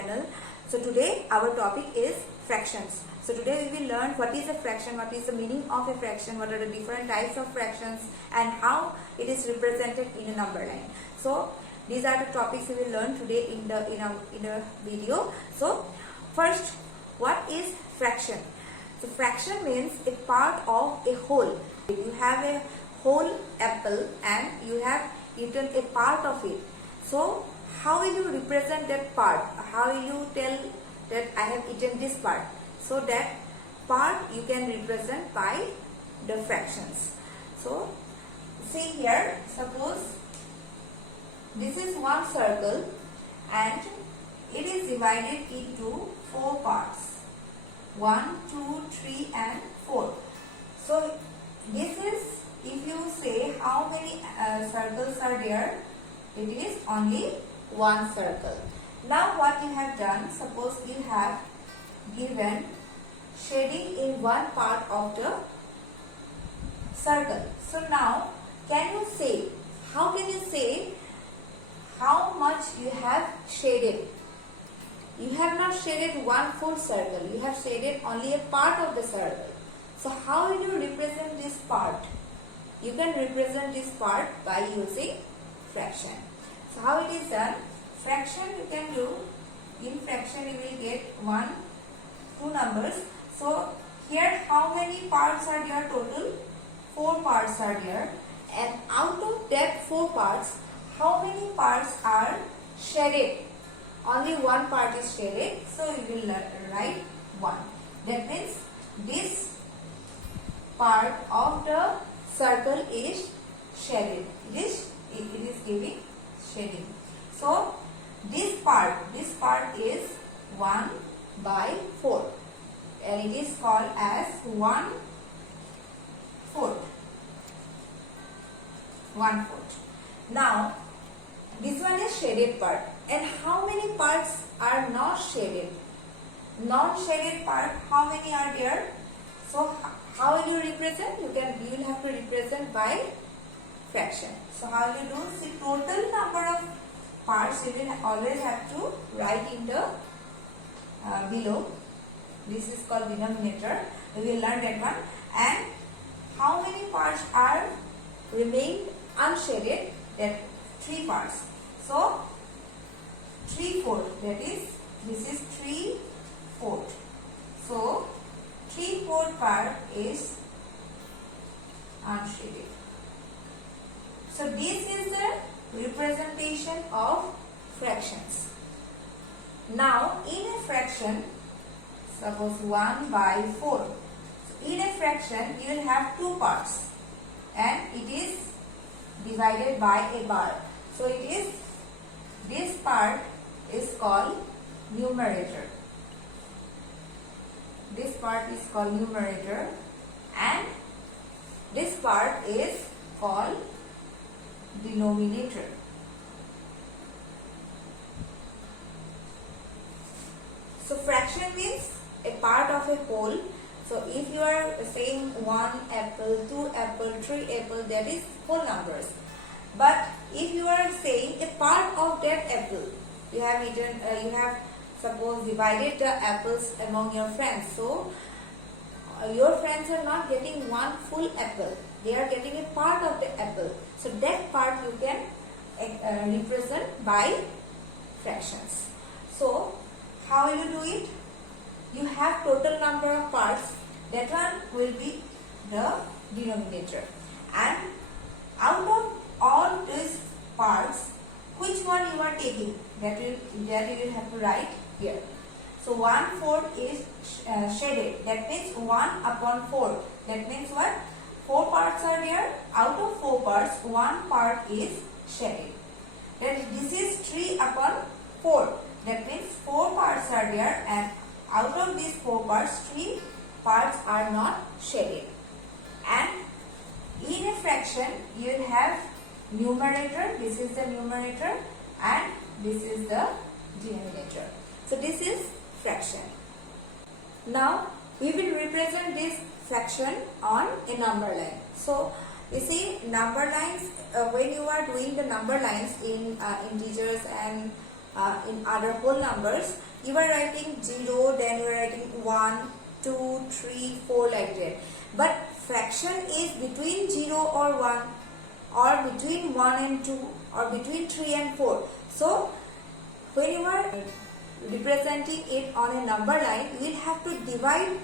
channel. So today our topic is fractions. So today we will learn what is a fraction, what is the meaning of a fraction, what are the different types of fractions, and how it is represented in a number line. So these are the topics we will learn today in the video. So first, what is fraction? So fraction means a part of a whole. You have a whole apple and you have eaten a part of it. So how will you represent that part? How will you tell that I have eaten this part? So that part you can represent by the fractions. So see here, suppose this is one circle and it is divided into 4 parts. 1, 2, 3 and 4. So this is, if you say how many circles are there, it is only one circle. Now what you have done, suppose you have given shading in one part of the circle. So now can you say, how can you say how much you have shaded? You have not shaded one full circle, you have shaded only a part of the circle. So how will you represent this part? You can represent this part by using fraction. So how it is done? Fraction you can do, in fraction you will get 2 numbers. So here how many parts are there total? 4 parts are there, and out of that 4 parts, how many parts are shaded? Only one part is shaded, so you will write 1. That means this part of the circle is shaded. It is giving shading. So this part is 1 by 4 and it is called as 1/4. 1/4. Now this one is shaded part. And how many parts are not shaded? Non-shaded part, how many are there? So how will you represent? You will have to represent by fraction. So how will you do? See, total number of parts you will always have to write in the below. This is called denominator. We will learn that one. And how many parts are remained unshaded? That 3 parts. So 3/4, that is, this is 3/4. So 3/4 part is unshaded. So this is the representation of fractions. Now in a fraction, suppose 1 by 4. So in a fraction you will have 2 parts and it is divided by a bar. So it is, this part is called numerator. This part is called numerator and this part is called denominator. So fraction means a part of a whole. So if you are saying 1 apple, 2 apple, 3 apple, that is whole numbers. But if you are saying a part of that apple, you have eaten, you have suppose divided the apples among your friends. So your friends are not getting one full apple, they are getting a part of the apple. So that part you can represent by fractions. So how will you do it? You have total number of parts, that one will be the denominator, and out of all these parts, which one you are taking, that you will have to write here. So 1/4 is shaded, that means 1/4. That means what? 4 parts are there, out of 4 parts, 1 part is shaded. Then this is 3/4. That means 4 parts are there and out of these 4 parts, 3 parts are not shaded. And in a fraction you will have numerator, this is the numerator and this is the denominator. So this is fraction. Now we will represent this fraction on a number line. So you see, number lines, when you are doing the number lines in integers and in other whole numbers, you are writing 0, then you are writing 1, 2, 3, 4 like that. But fraction is between 0 or 1, or between 1 and 2, or between 3 and 4. So when you are representing it on a number line, you will have to divide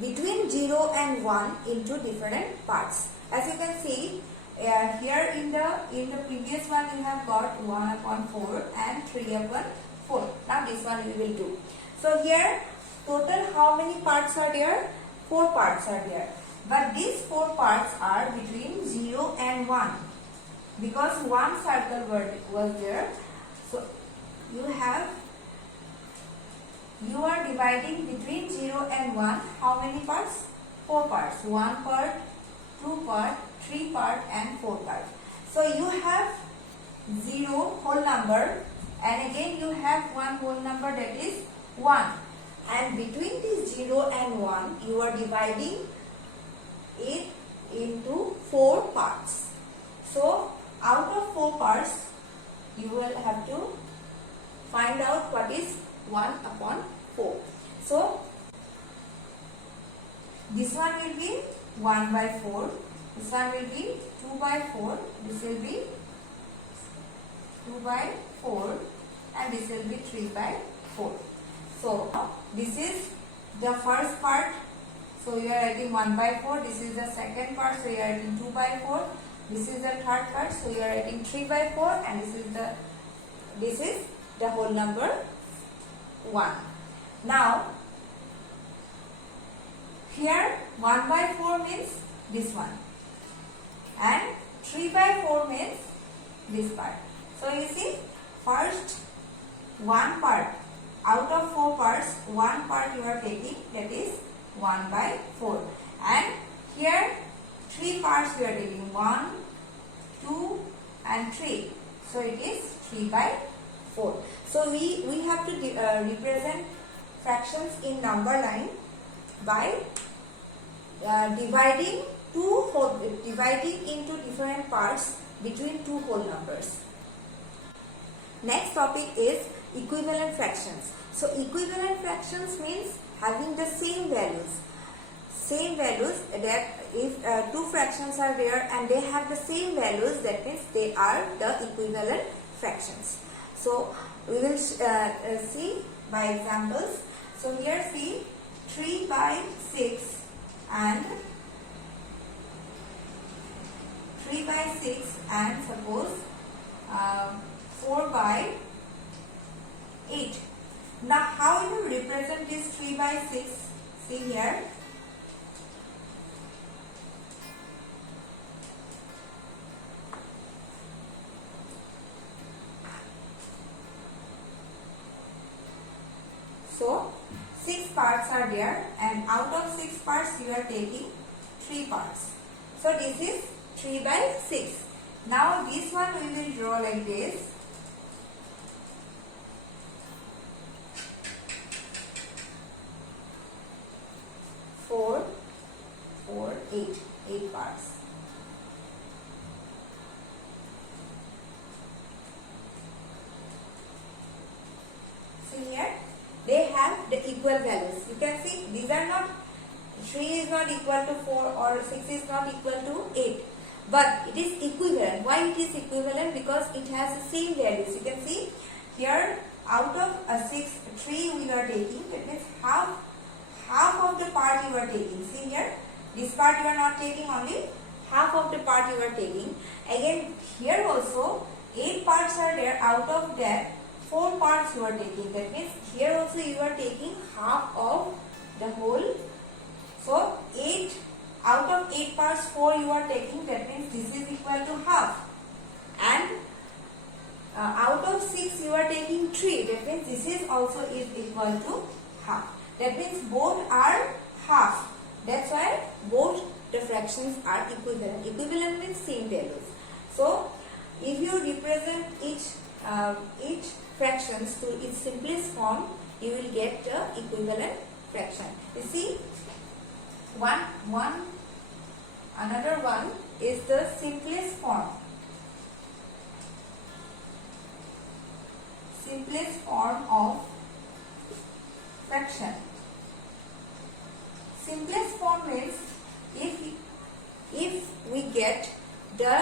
between 0 and 1 into different parts. As you can see, here in the previous one you have got 1 upon 4 and 3 upon 4. Now this one we will do. So here total how many parts are there? 4 parts are there. But these 4 parts are between 0 and 1, because one circle was there. So you are dividing between 0 and 1. How many parts? 4 parts. 1 part, 2 part, 3 part and 4 part. So you have 0 whole number, and again you have one whole number, that is 1. And between this 0 and 1 you are dividing it into 4 parts. So out of 4 parts you will have to find out what is 1 upon 4. So this one will be 1 by 4, this one will be 2 by 4, this will be 2 by 4, and this will be 3 by 4. So this is the first part, so you are writing 1 by 4. This is the second part, so you are writing 2 by 4. This is the third part, so you are writing 3 by 4, and this is the whole number 1. Now here 1 by 4 means this one, and 3 by 4 means this part. So you see, first one part out of 4 parts, one part you are taking, that is 1 by 4, and here 3 parts we are taking, 1, 2 and 3, so it is 3 by 4. So we have to represent fractions in number line by dividing into different parts between two whole numbers. Next topic is equivalent fractions. So equivalent fractions means having the same values. Same values, that if two fractions are there and they have the same values, that means they are the equivalent fractions. So we will see by examples. So here see 3 by 6 and 3 by 6 and suppose 4 by 8. Now how you represent this 3 by 6? See here. So 6 parts are there, and out of 6 parts you are taking 3 parts. So this is 3 by 6. Now this one we will draw like this. Four, 8 parts. See here, they have the equal values. You can see these are not, 3 is not equal to 4 or 6 is not equal to 8. But it is equivalent. Why it is equivalent? Because it has the same values. You can see here, out of a 6, 3 we are taking. That means half of the part you are taking. See here, this part you are not taking, only half of the part you are taking. Again here also 8 parts are there, out of that 4 parts you are taking. That means here also you are taking half of the whole. So 8 out of 8 parts 4 you are taking, that means this is equal to half. And out of 6 you are taking 3, that means this is also is equal to half. That means both are half. That's why both the fractions are equivalent. Equivalent means same values. So if you represent each fractions to its simplest form, you will get the equivalent fraction. You see, another one is the simplest form. Simplest form of the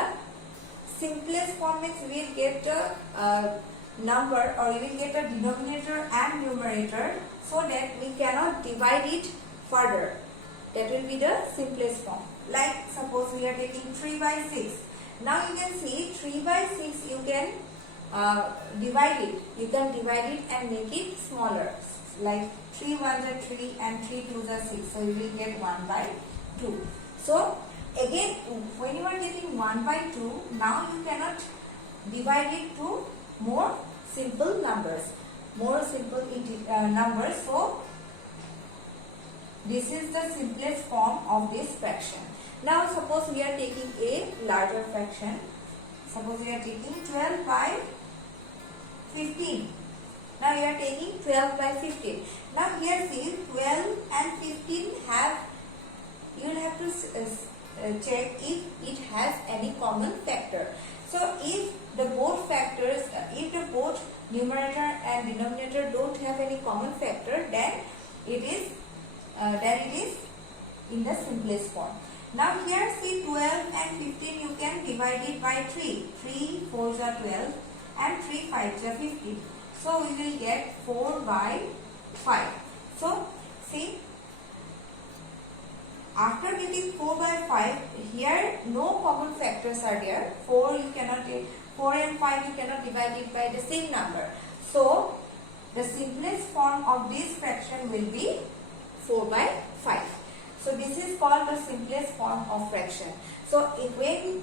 simplest form means we will get a number, or we will get a denominator and numerator, so that we cannot divide it further. That will be the simplest form. Like suppose we are taking 3 by 6. Now you can see 3 by 6 you can divide it. You can divide it and make it smaller. Like 3 1s are 3 and 3 2s are 6. So you will get 1 by 2. So again, when you are getting 1 by 2, now you cannot divide it to more simple numbers. More simple numbers. So this is the simplest form of this fraction. Now suppose we are taking a larger fraction. Suppose we are taking 12 by 15. Now we are taking 12 by 15. Now here see 12 and 15 have, you will have to check if it has any common factor. So if the both factors, if the both numerator and denominator don't have any common factor, then it is in the simplest form. Now here see 12 and 15 you can divide it by 3. 3 4s are 12 and 3 5s are 15. So we will get 4 by 5. So see, after getting 4 by 5, here no common factors are there. 4 you cannot, 4 and 5 you cannot divide it by the same number. So the simplest form of this fraction will be 4 by 5. So this is called the simplest form of fraction. So if when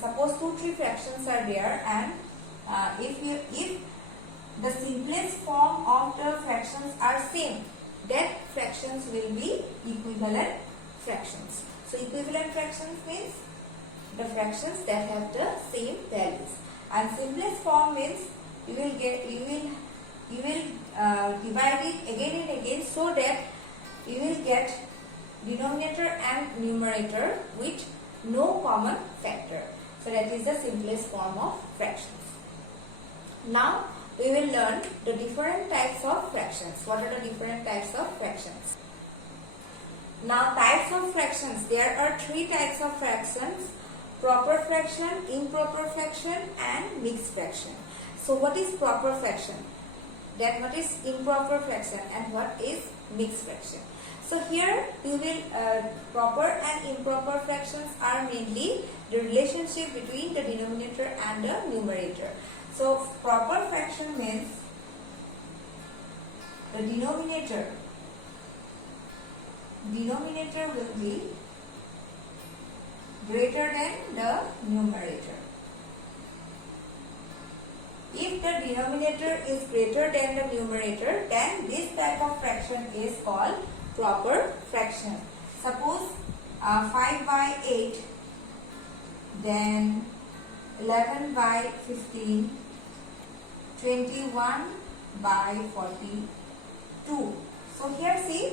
suppose 2-3 fractions are there, and if the simplest form of the fractions are same, that fractions will be equivalent fractions. So equivalent fractions means the fractions that have the same values, and simplest form means you will divide it again and again, so that you will get denominator and numerator with no common factor. So that is the simplest form of fractions. Now we will learn the different types of fractions. What are the different types of fractions? Now types of fractions. There are 3 types of fractions: proper fraction, improper fraction and mixed fraction. So what is proper fraction? Then what is improper fraction, and what is mixed fraction? So here we will proper and improper fractions are mainly the relationship between the denominator and the numerator. So proper fraction means the denominator will be greater than the numerator. If the denominator is greater than the numerator, then this type of fraction is called proper fraction. Suppose 5 by 8, then 11 by 15, 21 by 42. So here see,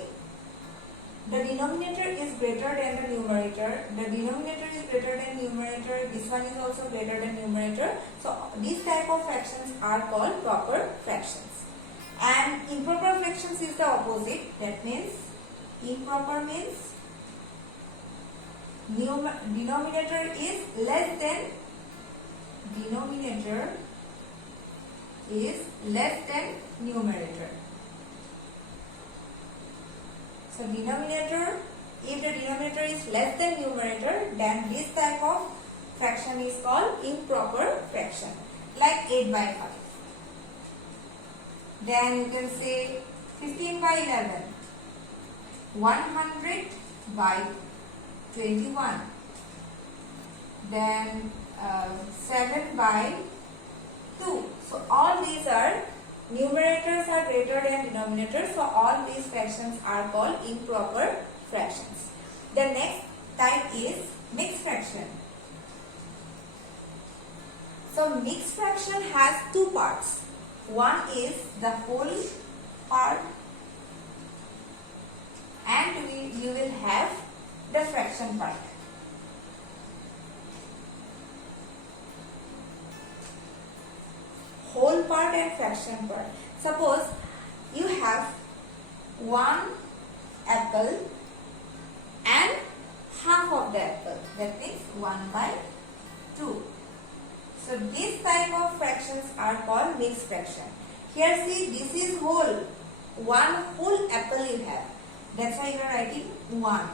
the denominator is greater than the numerator. The denominator is greater than numerator. This one is also greater than numerator. So these type of fractions are called proper fractions. And improper fractions is the opposite. That means improper means denominator is less than numerator. So denominator, if the denominator is less than numerator, then this type of fraction is called improper fraction. Like 8 by 5. Then you can say 15 by 11. 100 by 21. Then 7 by 2. So all these are, numerators are greater than denominators. So all these fractions are called improper fractions. The next type is mixed fraction. So mixed fraction has 2 parts. One is the whole part, and you will have the fraction part. Whole part and fraction part. Suppose you have 1 apple and half of the apple. That means 1 by 2. So this type of fractions are called mixed fraction. Here see, this is whole. One whole apple you have. That's why you are writing 1.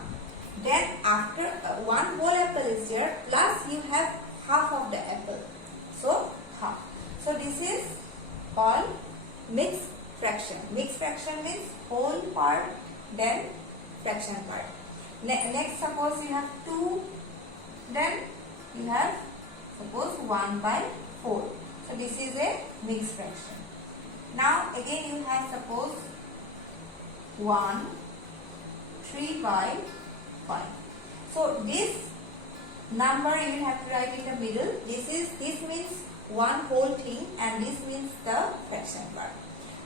Then after one whole apple is there, plus you have half of the apple. So half. So this is called mixed fraction. Mixed fraction means whole part, then fraction part. Next, suppose you have 2, then you have suppose 1 by 4. So this is a mixed fraction. Now again you have suppose 1, 3 by 5. So this number you will have to write in the middle. This means one whole thing and this means the fraction part.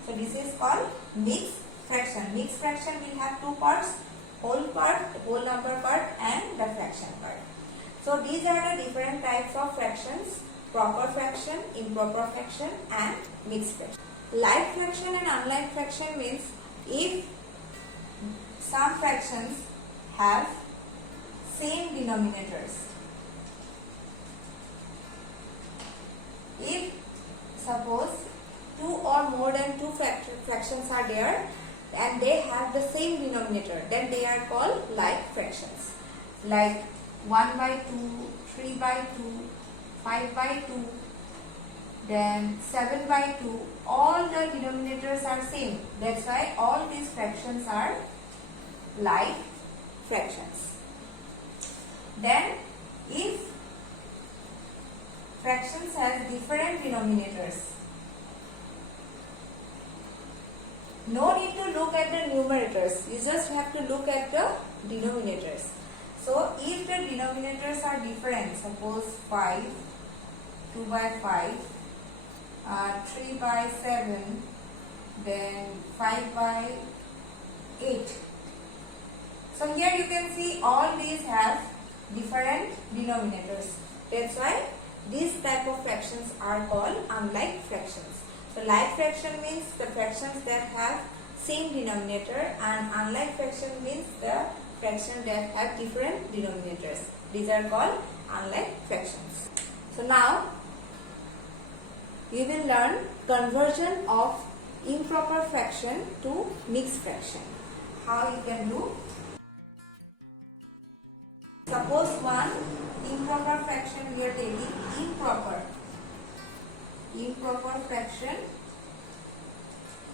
So this is called mixed fraction. Mixed fraction will have two parts, whole part, whole number part and the fraction part. So these are the different types of fractions: proper fraction, improper fraction and mixed fraction. Like fraction and unlike fraction means if some fractions have same denominators. If suppose two or more than two fractions are there and they have the same denominator, then they are called like fractions. Like 1 by 2, 3 by 2, 5 by 2, then 7 by 2, all the denominators are same. That's why all these fractions are like fractions. Then if fractions has different denominators, no need to look at the numerators, you just have to look at the denominators. So if the denominators are different, suppose 5, 2 by 5, 3 by 7, then 5 by 8. So here you can see all these have different denominators. That's why these type of fractions are called unlike fractions. So like fraction means the fractions that have same denominator, and unlike fraction means the fraction that have different denominators. These are called unlike fractions. So now we will learn conversion of improper fraction to mixed fraction. How you can do? Suppose one improper fraction we are taking improper fraction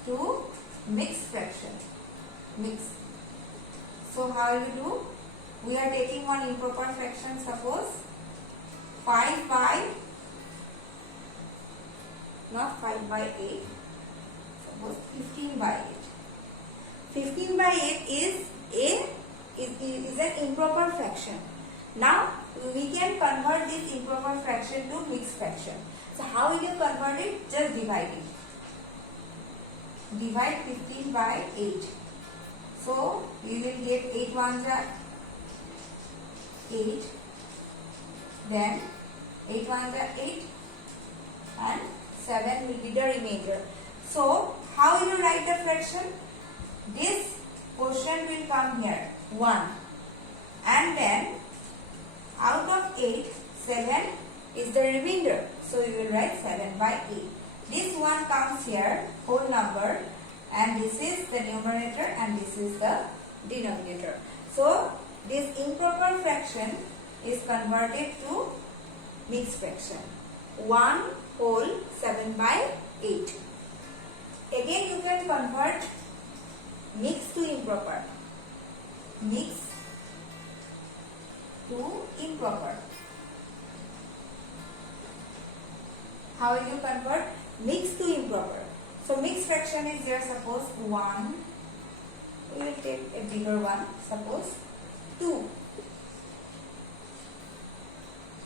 to mixed fraction. Mixed. So how you do? We are taking one improper fraction, suppose 5 by, not 5 by 8, suppose 15 by 8. 15 by 8 is an improper fraction. Now we can convert this improper fraction to mixed fraction. So how will you convert it? Just divide it. Divide 15 by 8. So we will get 8 ones are 8. Then 8 ones are 8 and 7 will be the remainder. So how will you write the fraction? This portion will come here 1, and then out of 8, 7 is the remainder. So you will write 7 by 8. This one comes here, whole number, and this is the numerator and this is the denominator. So this improper fraction is converted to mixed fraction. 1 whole 7 by 8. Again you can convert mixed to improper. Mixed to improper. How will you convert mixed to improper? So mixed fraction is there, suppose 1, we will take a bigger one, suppose 2,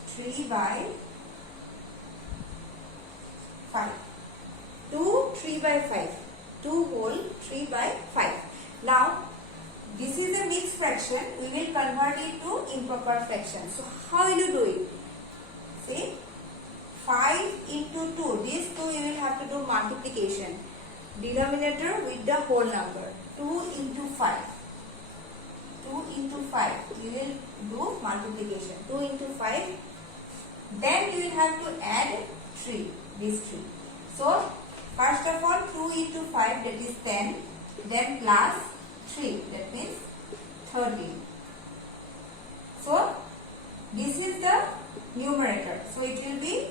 3 by 5, 2, 3 by 5, 2 whole 3 by 5. Now this is a mixed fraction, we will convert it to improper fraction. So how will you do it? See, 5 into 2, these two you will have to do multiplication. Denominator with the whole number. 2 into 5. 2 into 5, you will do multiplication. 2 into 5, Then you will have to add 3, these 3. So first of all 2 into 5, that is 10, then plus 3, that means 13. So this is the numerator. So it will be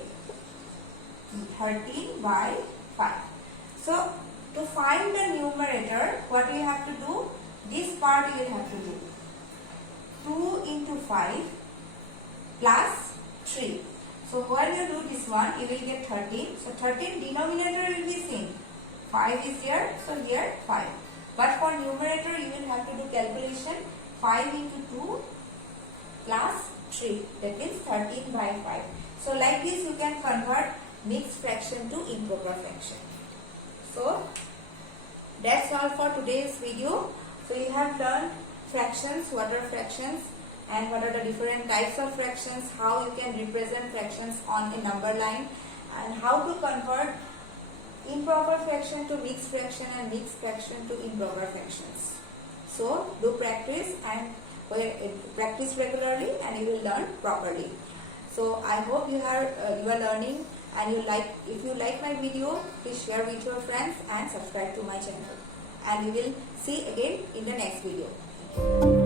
13 by 5. So to find the numerator, what you have to do? This part you will have to do. 2 into 5 plus 3. So when you do this one, you will get 13. So 13 denominator will be same. 5 is here, so here 5. But for numerator, you will have to do calculation 5 into 2 plus 3. That means 13 by 5. So like this, you can convert mixed fraction to improper fraction. So that's all for today's video. So you have learned fractions, what are fractions, and what are the different types of fractions, how you can represent fractions on a number line, and how to convert improper fraction to mixed fraction and mixed fraction to improper fractions. So do practice and practice regularly and you will learn properly. So I hope you are learning, and if you like my video, please share with your friends and subscribe to my channel. And we will see again in the next video.